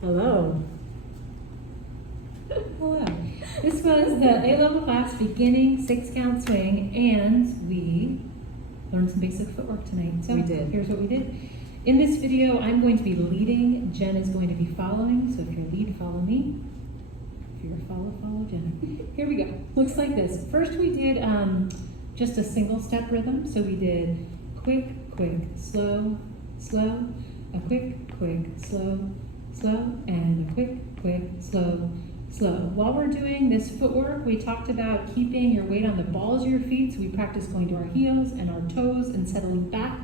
Hello. Hello. This was the A-level class beginning 6-count swing, and we learned some basic footwork tonight. So We did. Here's what we did. In this video, I'm going to be leading. Jen is going to be following. So if you're lead, follow me. If you're a follow, follow Jen. Here we go. Looks like this. First, we did just a single step rhythm. So we did quick, quick, slow, slow, a quick, quick, slow, slow, and a quick, quick, slow, slow. While we're doing this footwork, we talked about keeping your weight on the balls of your feet. So we practiced going to our heels and our toes and settling back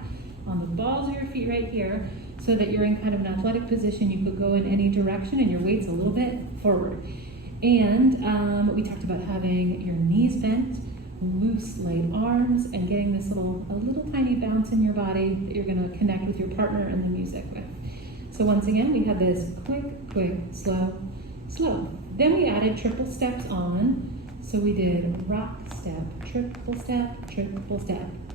on the balls of your feet right here so that you're in kind of an athletic position. You could go in any direction and your weight's a little bit forward. And we talked about having your knees bent, loose, light arms, and getting this a little tiny bounce in your body that you're gonna connect with your partner and the music with. So once again, we have this quick, quick, slow, slow. Then we added triple steps on. So we did rock step, triple step,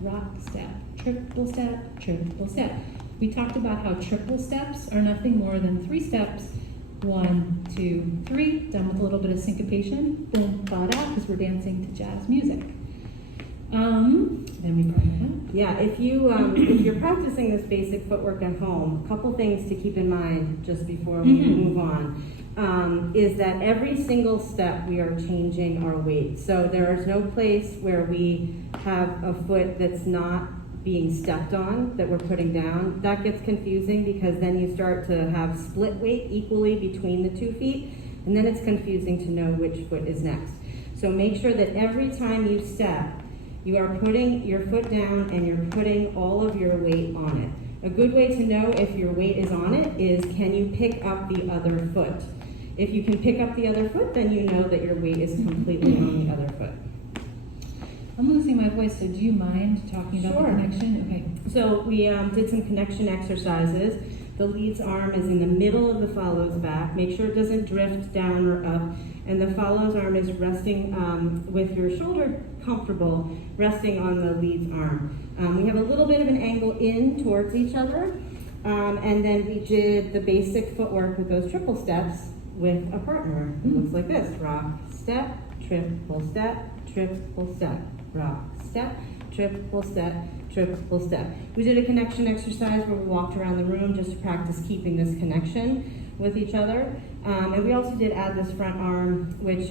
rock step, triple step, triple step. We talked about how triple steps are nothing more than 3 steps. 1, 2, 3, done with a little bit of syncopation. Boom, ba da, because we're dancing to jazz music. Then we bring it up. Yeah, if you're practicing this basic footwork at home, a couple things to keep in mind just before we move on is that every single step we are changing our weight. So there is no place where we have a foot that's not being stepped on that we're putting down. That gets confusing because then you start to have split weight equally between the 2 feet, and then it's confusing to know which foot is next. So make sure that every time you step, you are putting your foot down and you're putting all of your weight on it. A good way to know if your weight is on it is, can you pick up the other foot? If you can pick up the other foot, then you know that your weight is completely on the other foot. I'm losing my voice, so do you mind talking about the connection? Okay. So we did some connection exercises. The lead's arm is in the middle of the follow's back. Make sure it doesn't drift down or up. And the follow's arm is resting with your shoulder comfortable, resting on the lead's arm. We have a little bit of an angle in towards each other. And then we did the basic footwork with those triple steps with a partner. It looks like this: rock, step, triple step, triple step, rock, step, triple step, triple step. We did a connection exercise where we walked around the room just to practice keeping this connection with each other. And we also did add this front arm, which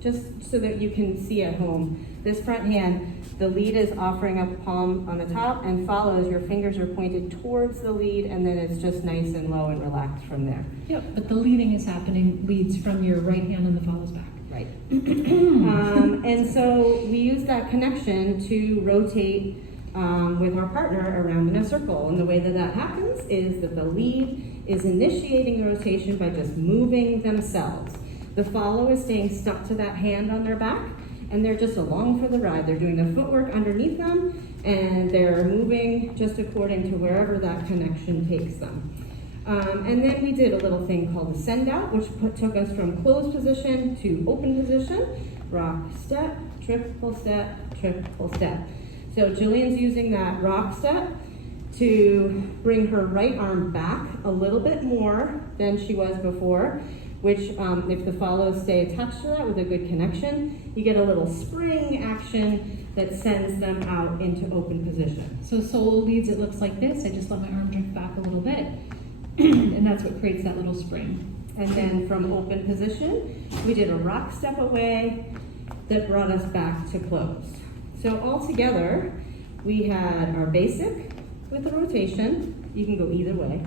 just so that you can see at home. This front hand, the lead is offering up palm on the top and follows. Your fingers are pointed towards the lead, and then it's just nice and low and relaxed from there. Yep, but the leading is happening, leads from your right hand on the follow's back. Right. And so we use that connection to rotate with our partner around in a circle. And the way that that happens is that the lead is initiating the rotation by just moving themselves. The follow is staying stuck to that hand on their back, and they're just along for the ride. They're doing the footwork underneath them, and they're moving just according to wherever that connection takes them. And then we did a little thing called the send out, which took us from closed position to open position. Rock, step, triple step, triple step. So Jillian's using that rock step to bring her right arm back a little bit more than she was before, which if the follows stay attached to that with a good connection, you get a little spring action that sends them out into open position. So solo leads, it looks like this. I just let my arm drift back a little bit. And that's what creates that little spring. And then from open position, we did a rock step away that brought us back to closed. So all together, we had our basic with the rotation. You can go either way.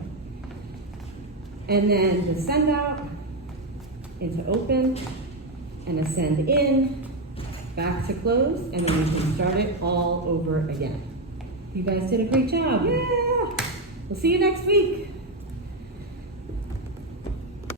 And then the send out into open, and a send in, back to close, and then we can start it all over again. You guys did a great job. Yeah! We'll see you next week.